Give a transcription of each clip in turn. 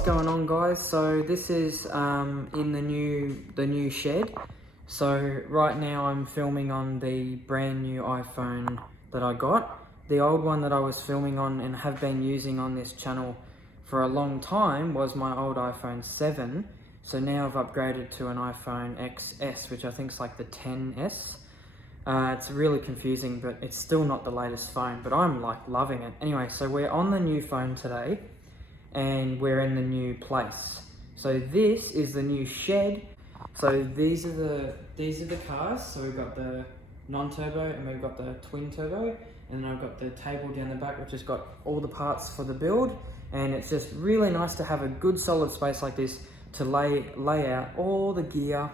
What's going on, guys? So this is in the new shed. So right now I'm filming on the brand new iPhone that I got. The old one that I was filming on and have been using on this channel for a long time was my old iPhone 7. So now I've upgraded to an iPhone XS, which I think is like the XS. It's really confusing, but it's still not the latest phone, but I'm like loving it. Anyway, so we're on the new phone today and we're in the new place. So this is the new shed. So these are the cars. So we've got the non-turbo and we've got the twin turbo, and then I've got the table down the back which has got all the parts for the build, and it's just really nice to have a good solid space like this to lay out all the gear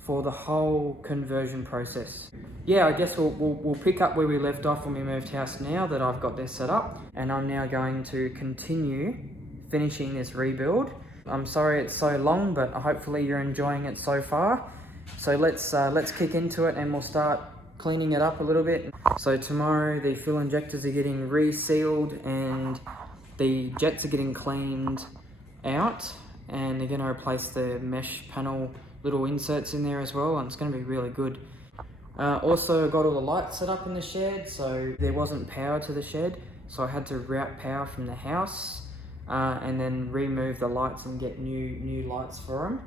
for the whole conversion process. Yeah, I guess we'll pick up where we left off when we moved house now that I've got this set up, and I'm now going to continue finishing this rebuild. I'm sorry it's so long, but hopefully you're enjoying it so far. So let's kick into it and we'll start cleaning it up a little bit. So tomorrow the fuel injectors are getting resealed and the jets are getting cleaned out, and they're going to replace the mesh panel little inserts in there as well, and it's going to be really good. Also got all the lights set up in the shed, so there wasn't power to the shed, so I had to route power from the house and then remove the lights and get new lights for them.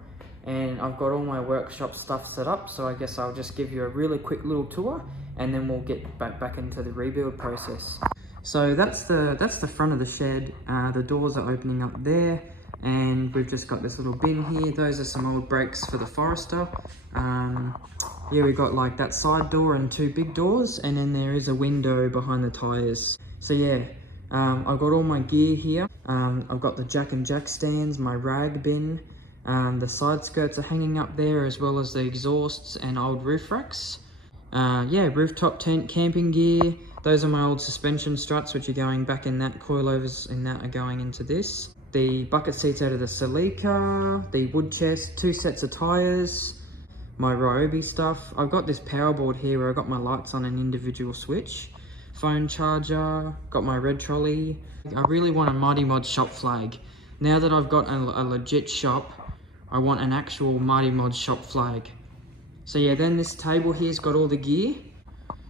And I've got all my workshop stuff set up, so I guess I'll just give you a really quick little tour and then we'll get back into the rebuild process. So that's the front of the shed. The doors are opening up there, and we've just got this little bin here. Those are some old brakes for the Forester. Yeah, we've got like that side door and two big doors, and then there is a window behind the tires. So yeah, I've got all my gear here. I've got the Jack and Jack stands, my rag bin. The side skirts are hanging up there, as well as the exhausts and old roof racks. Yeah, rooftop tent, camping gear. Those are my old suspension struts, which are going back in that. Coilovers in that are going into this. The bucket seats out of the Celica, the wood chest, 2 sets of tyres, my Ryobi stuff. I've got this power board here where I've got my lights on an individual switch. Phone charger, got my red trolley. I really want a Mighty Mod shop flag. Now that I've got a legit shop, I want an actual Mighty Mod shop flag. So yeah, then this table here's got all the gear.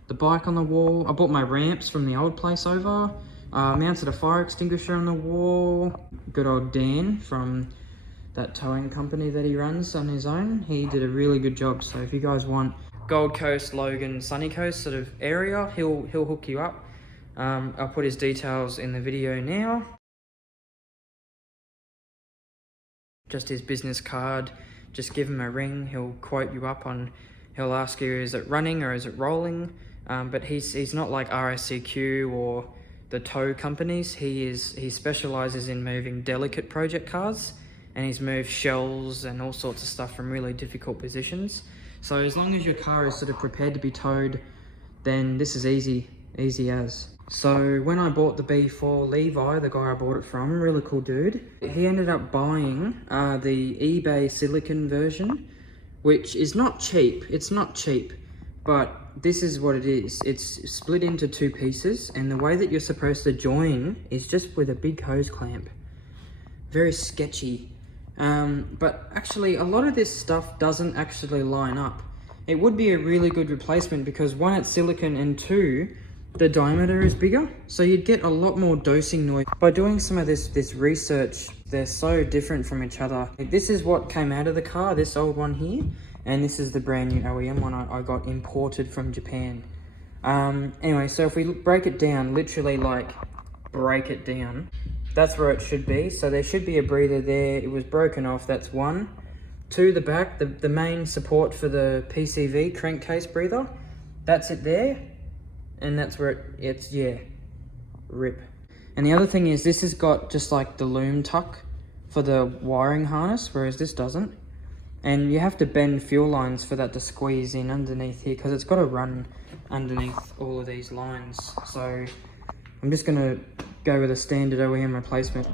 The bike on the wall. I bought my ramps from the old place over. Mounted a fire extinguisher on the wall. Good old Dan from that towing company that he runs on his own. He did a really good job. So if you guys want Gold Coast, Logan, Sunny Coast sort of area, he'll hook you up. I'll put his details in the video now. Just his business card. Just give him a ring. He'll quote you up on. He'll ask you, is it running or is it rolling? But he's not like RSCQ or the tow companies. He specializes in moving delicate project cars, and he's moved shells and all sorts of stuff from really difficult positions. So as long as your car is sort of prepared to be towed, then this is easy as. So when I bought the B4, Levi, the guy I bought it from, really cool dude, he ended up buying the eBay silicon version, which is not cheap. It's not cheap, but this is what it is. It's split into 2 pieces, and the way that you're supposed to join is just with a big hose clamp. Very sketchy. But actually, a lot of this stuff doesn't actually line up. It would be a really good replacement because 1, it's silicon, and 2, the diameter is bigger, so you'd get a lot more dosing noise. By doing some of this research, they're so different from each other. This is what came out of the car, this old one here, and this is the brand new OEM one I got imported from Japan. Anyway, so if we break it down, literally like break it down, that's where it should be. So there should be a breather there. It was broken off, that's 1. 2, the back, the main support for the PCV crankcase breather, that's it there. And that's where it's, yeah, rip. And the other thing is, this has got just like the loom tuck for the wiring harness, whereas this doesn't. And you have to bend fuel lines for that to squeeze in underneath here, because it's got to run underneath all of these lines. So I'm just going to go with a standard OEM replacement.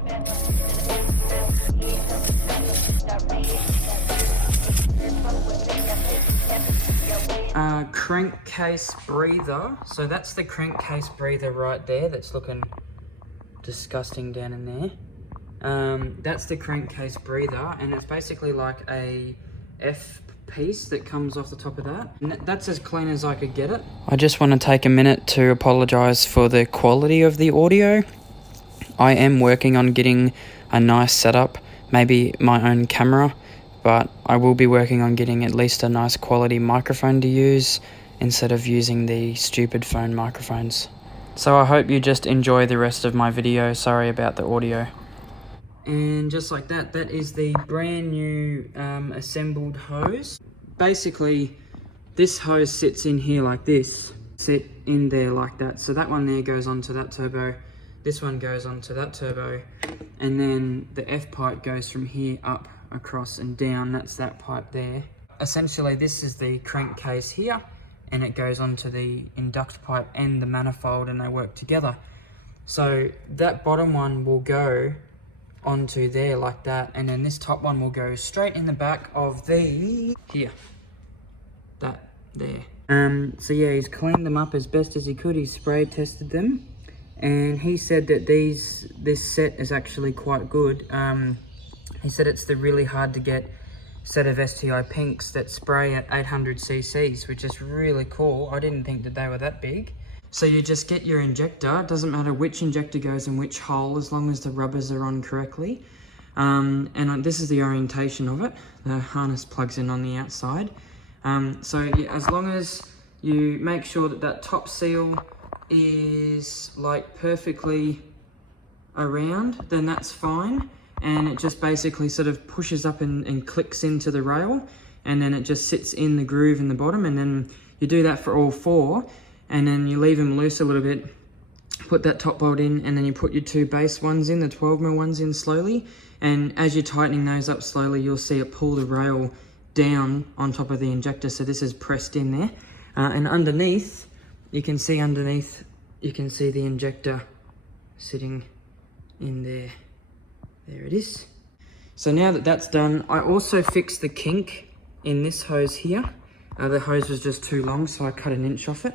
Crankcase breather. So that's the crankcase breather right there. That's looking disgusting down in there. That's the crankcase breather, and it's basically like a F piece that comes off the top of that. And that's as clean as I could get it. I just want to take a minute to apologize for the quality of the audio. I am working on getting a nice setup, maybe my own camera, but I will be working on getting at least a nice quality microphone to use instead of using the stupid phone microphones. So I hope you just enjoy the rest of my video. Sorry about the audio. And just like that, that is the brand new assembled hose. Basically, this hose sits in here like this, sit in there like that. So that one there goes onto that turbo, this one goes onto that turbo, and then the F pipe goes from here up, across and down. That's that pipe there. Essentially, this is the crankcase here, and it goes onto the induct pipe and the manifold, and they work together. So that bottom one will go onto there like that, and then this top one will go straight in the back of the here, that there. So yeah, he's cleaned them up as best as he could. He spray tested them, and he said that this set is actually quite good. He said it's the really hard to get set of STI Pinks that spray at 800 cc's, which is really cool. I didn't think that they were that big. So you just get your injector. It doesn't matter which injector goes in which hole, as long as the rubbers are on correctly. And this is the orientation of it. The harness plugs in on the outside. So yeah, as long as you make sure that that top seal is like perfectly around, then that's fine. And it just basically sort of pushes up and clicks into the rail, and then it just sits in the groove in the bottom. And then you do that for all four, and then you leave them loose a little bit, put that top bolt in, and then you put your two base ones in, the 12mm ones in slowly. And as you're tightening those up slowly, you'll see it pull the rail down on top of the injector. So this is pressed in there. And underneath, you can see the injector sitting in there. There it is. So now that that's done, I also fixed the kink in this hose here. The hose was just too long, so I cut 1 inch off it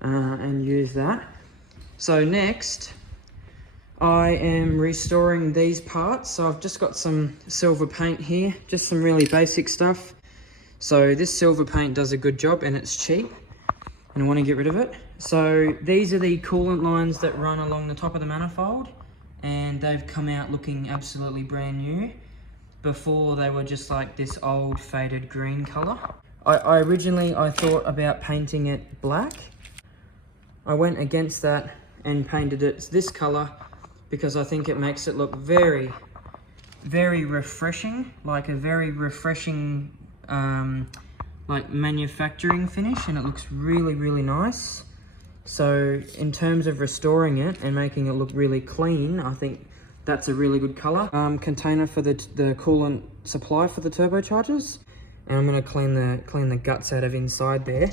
and used that. So next, I am restoring these parts. So I've just got some silver paint here, just some really basic stuff. So this silver paint does a good job, and it's cheap, and I want to get rid of it. So these are the coolant lines that run along the top of the manifold, and they've come out looking absolutely brand new. Before, they were just like this old faded green color. I originally thought about painting it black. I went against that and painted it this color because I think it makes it look very, very refreshing, like a very refreshing like manufacturing finish, and it looks really, really nice. So in terms of restoring it and making it look really clean, I think that's a really good color. Container for the coolant supply for the turbochargers, and I'm gonna clean the guts out of inside there.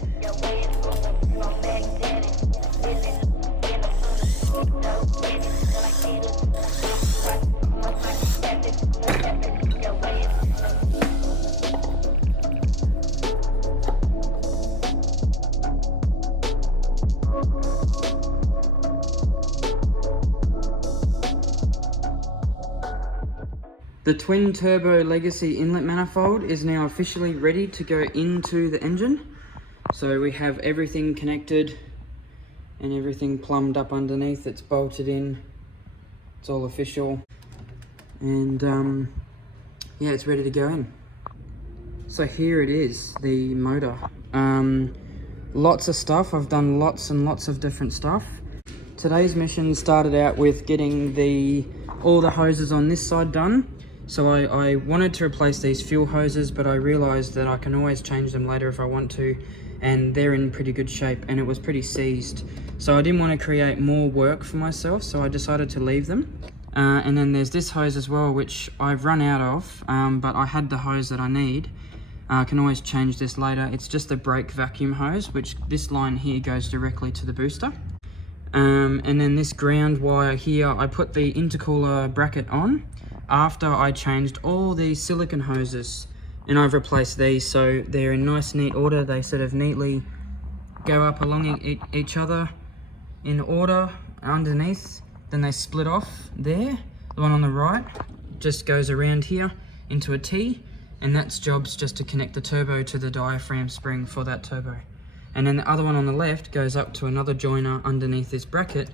The twin turbo legacy inlet manifold is now officially ready to go into the engine. So we have everything connected and everything plumbed up underneath. It's bolted in, it's all official, and yeah, it's ready to go in. So here it is, the motor. Lots of stuff. I've done lots and lots of different stuff. Today's mission started out with getting all the hoses on this side done. So I wanted to replace these fuel hoses, but I realized that I can always change them later if I want to, and they're in pretty good shape, and it was pretty seized. So I didn't want to create more work for myself, so I decided to leave them. And then there's this hose as well, which I've run out of, but I had the hose that I need. I can always change this later. It's just a brake vacuum hose, which this line here goes directly to the booster. And then this ground wire here, I put the intercooler bracket on after I changed all the silicone hoses, and I've replaced these, so they're in nice neat order. They sort of neatly go up along each other in order underneath, then they split off there, The one on the right just goes around here into a T, and that's job's just to connect the turbo to the diaphragm spring for that turbo. And then the other one on the left goes up to another joiner underneath this bracket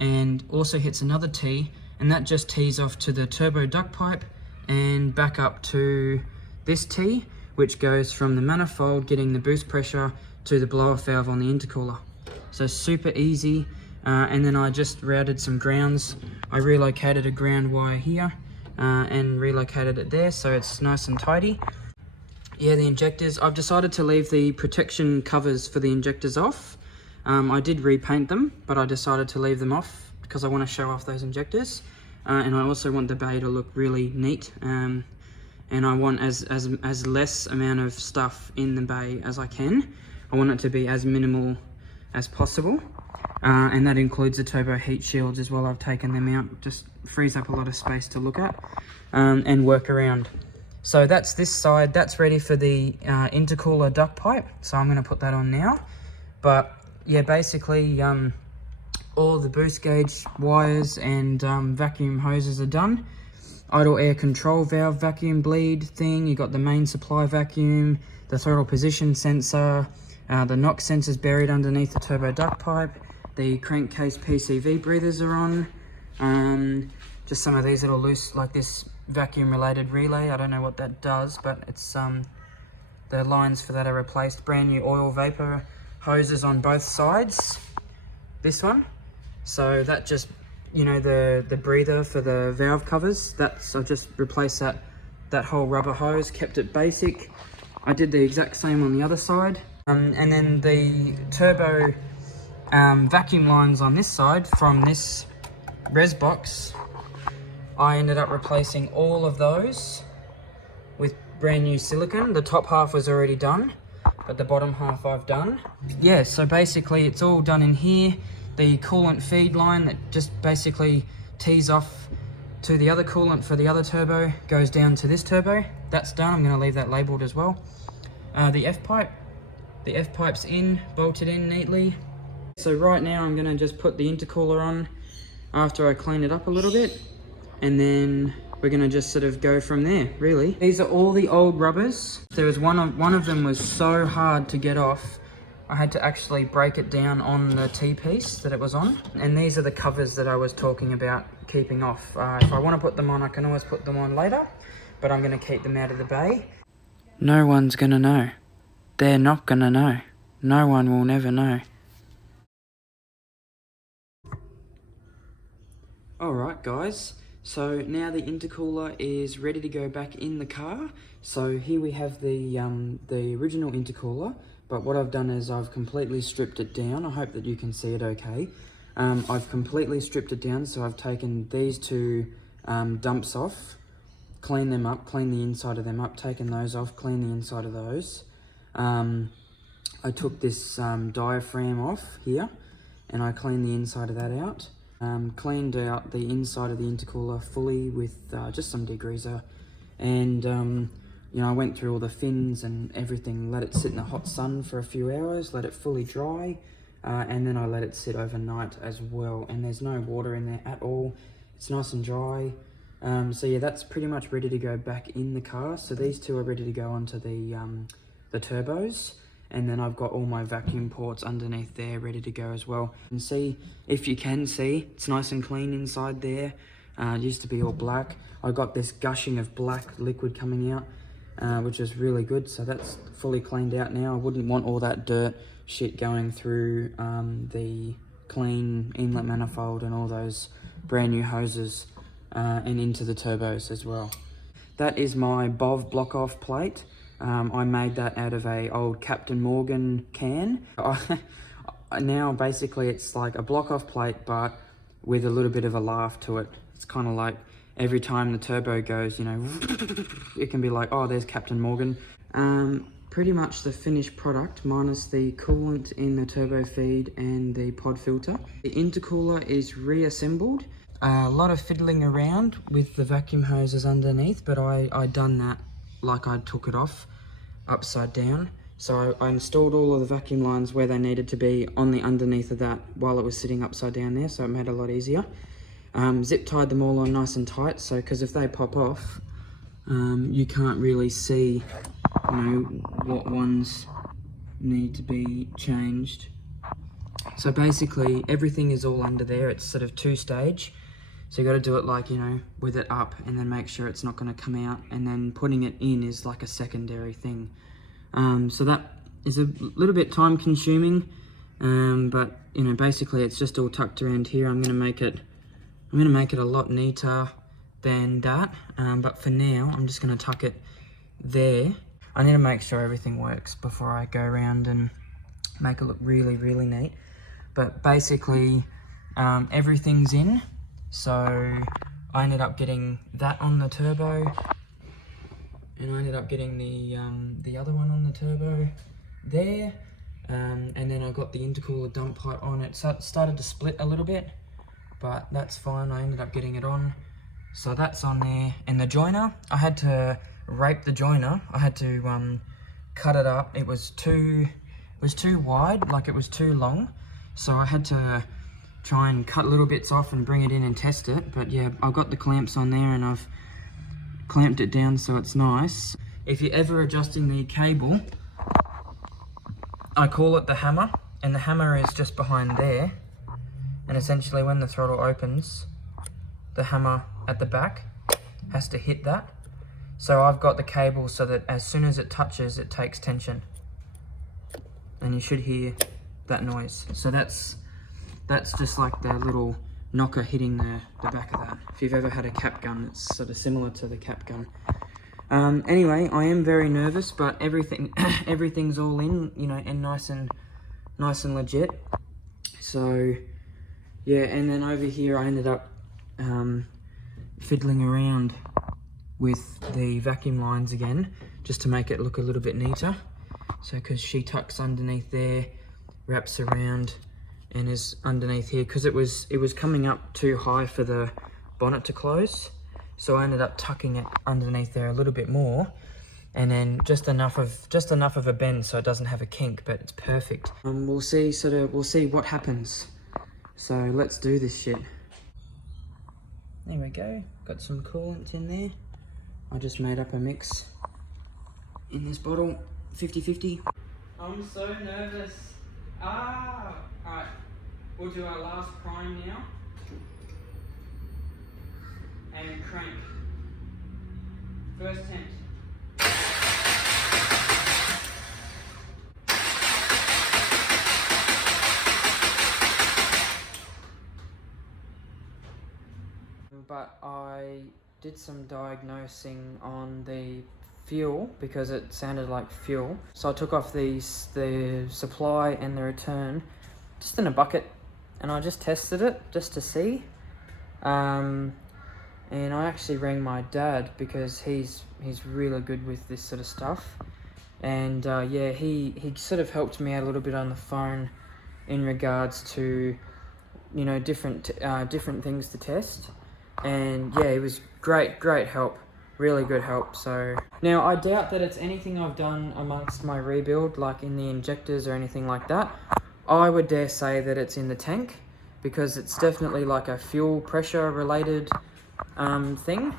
and also hits another T, and that just tees off to the turbo duct pipe and back up to this T, which goes from the manifold getting the boost pressure to the blow-off valve on the intercooler. So super easy. And then I just routed some grounds. I relocated a ground wire here and relocated it there, so it's nice and tidy. Yeah, the injectors, I've decided to leave the protection covers for the injectors off. I did repaint them, but I decided to leave them off because I want to show off those injectors. And I also want the bay to look really neat. And I want as less amount of stuff in the bay as I can. I want it to be as minimal as possible. And that includes the turbo heat shields as well. I've taken them out, just frees up a lot of space to look at and work around. So that's this side, that's ready for the intercooler duct pipe. So I'm going to put that on now. But yeah, basically all the boost gauge wires and vacuum hoses are done. Idle air control valve vacuum bleed thing. You got the main supply vacuum, the throttle position sensor, the NOx sensors buried underneath the turbo duct pipe. The crankcase PCV breathers are on. Just some of these little loose, like this vacuum related relay. I don't know what that does, but it's the lines for that are replaced. Brand new oil vapor hoses on both sides. This one. So that just, you know, the breather for the valve covers. I just replaced that whole rubber hose, kept it basic. I did the exact same on the other side. And then the turbo vacuum lines on this side from this res box, I ended up replacing all of those with brand new silicone. The top half was already done, but the bottom half I've done. Yeah, so basically it's all done in here. The coolant feed line that just basically tees off to the other coolant for the other turbo goes down to this turbo. That's done. I'm going to leave that labeled as well. The F-pipe's in, bolted in neatly. So right now I'm going to just put the intercooler on after I clean it up a little bit, and then we're going to just sort of go from there, really. These are all the old rubbers. There was one of them was so hard to get off, I had to actually break it down on the T-piece that it was on. And these are the covers that I was talking about keeping off. If I want to put them on, I can always put them on later, but I'm going to keep them out of the bay. No one's going to know. They're not going to know. No one will never know. Alright guys, so now the intercooler is ready to go back in the car. So here we have the original intercooler, but what I've done is I've completely stripped it down. I hope that you can see it okay. I've completely stripped it down, so I've taken these two dumps off, cleaned them up, cleaned the inside of them up, taken those off, cleaned the inside of those. I took this diaphragm off here, and I cleaned the inside of that out. Cleaned out the inside of the intercooler fully with just some degreaser, and you know, I went through all the fins and everything, let it sit in the hot sun for a few hours, let it fully dry, and then I let it sit overnight as well, and there's no water in there at all. It's nice and dry. So yeah, that's pretty much ready to go back in the car. So these two are ready to go onto the turbos. And then I've got all my vacuum ports underneath there ready to go as well. And see, if you can see, it's nice and clean inside there. It used to be all black. I got this gushing of black liquid coming out, which is really good. So that's fully cleaned out now. I wouldn't want all that dirt shit going through the clean inlet manifold and all those brand new hoses and into the turbos as well. That is my BOV block-off plate. I made that out of a old Captain Morgan can. Now basically it's like a block-off plate, but with a little bit of a laugh to it. It's kind of like every time the turbo goes, you know, it can be like, oh, there's Captain Morgan. Pretty much the finished product, minus the coolant in the turbo feed and the pod filter. The intercooler is reassembled. A lot of fiddling around with the vacuum hoses underneath, but I done that like I took it off upside down. So I installed all of the vacuum lines where they needed to be on the underneath of that while it was sitting upside down there, so it made it a lot easier. zip tied them all on nice and tight, so because if they pop off, you can't really see, you know, what ones need to be changed. So basically everything is all under there. It's sort of 2-stage. So you got to do it like, you know, with it up and then make sure it's not going to come out, and then putting it in is like a secondary thing. So that is a little bit time consuming, but you know, basically it's just all tucked around here. I'm going to make it a lot neater than that, but for now I'm just going to tuck it there. I need to make sure everything works before I go around and make it look really, really neat. But basically everything's in. So I ended up getting that on the turbo, and I ended up getting the other one on the turbo there, and then I got the intercooler dump pipe on. It started to split a little bit, but that's fine. I ended up getting it on, so that's on there. And the joiner, I had to rape the joiner. I had to cut it up. It was too wide, like it was too long, so I had to try and cut little bits off and bring it in and test it. But yeah, I've got the clamps on there and I've clamped it down so it's nice. If you're ever adjusting the cable, I call it the hammer, and the hammer is just behind there, and essentially when the throttle opens, the hammer at the back has to hit that. So I've got the cable so that as soon as it touches, it takes tension, and you should hear that noise. So that's just like the little knocker hitting the back of that. If you've ever had a cap gun, it's sort of similar to the cap gun. Anyway, I am very nervous, but everything's all in, you know, and nice and legit. So yeah, and then over here I ended up fiddling around with the vacuum lines again, just to make it look a little bit neater. So because she tucks underneath there, wraps around, and is underneath here, because it was coming up too high for the bonnet to close. So I ended up tucking it underneath there a little bit more, and then just enough of a bend so it doesn't have a kink, but it's perfect. We'll see what happens. So let's do this shit. There we go. Got some coolant in there. I just made up a mix in this bottle, 50-50. I'm so nervous. Alright, we'll do our last prime now. And crank. First attempt. But I did some diagnosing on the fuel because it sounded like fuel. So I took off the supply and the return just in a bucket, and I just tested it just to see. And I actually rang my dad because he's really good with this sort of stuff. And yeah, he sort of helped me out a little bit on the phone in regards to, you know, different things to test. And yeah, it was great help, really good help. So now I doubt that it's anything I've done amongst my rebuild, like in the injectors or anything like that. I would dare say that it's in the tank, because it's definitely like a fuel pressure related thing.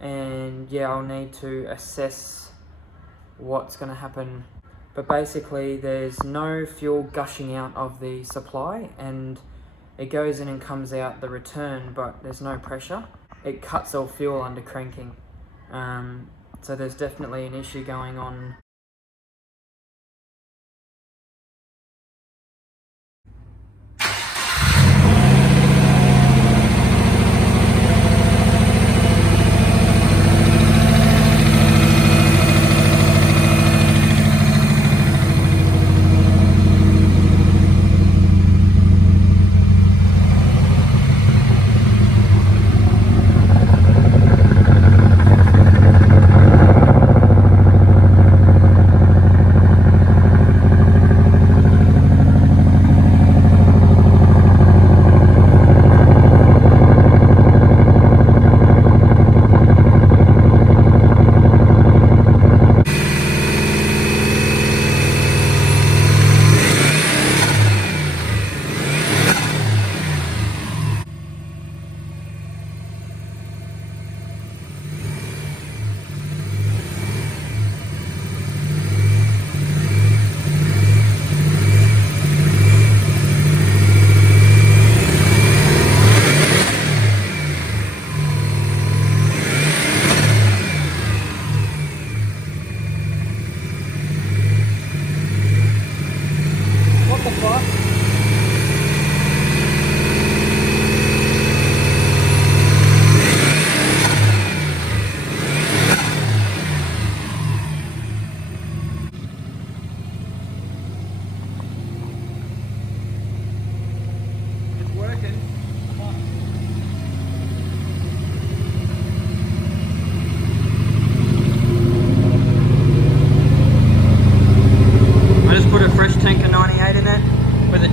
And yeah, I'll need to assess what's going to happen. But basically there's no fuel gushing out of the supply, and it goes in and comes out the return, but there's no pressure. It cuts all fuel under cranking. So there's definitely an issue going on.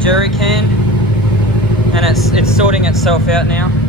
jerry can, and it's sorting itself out now.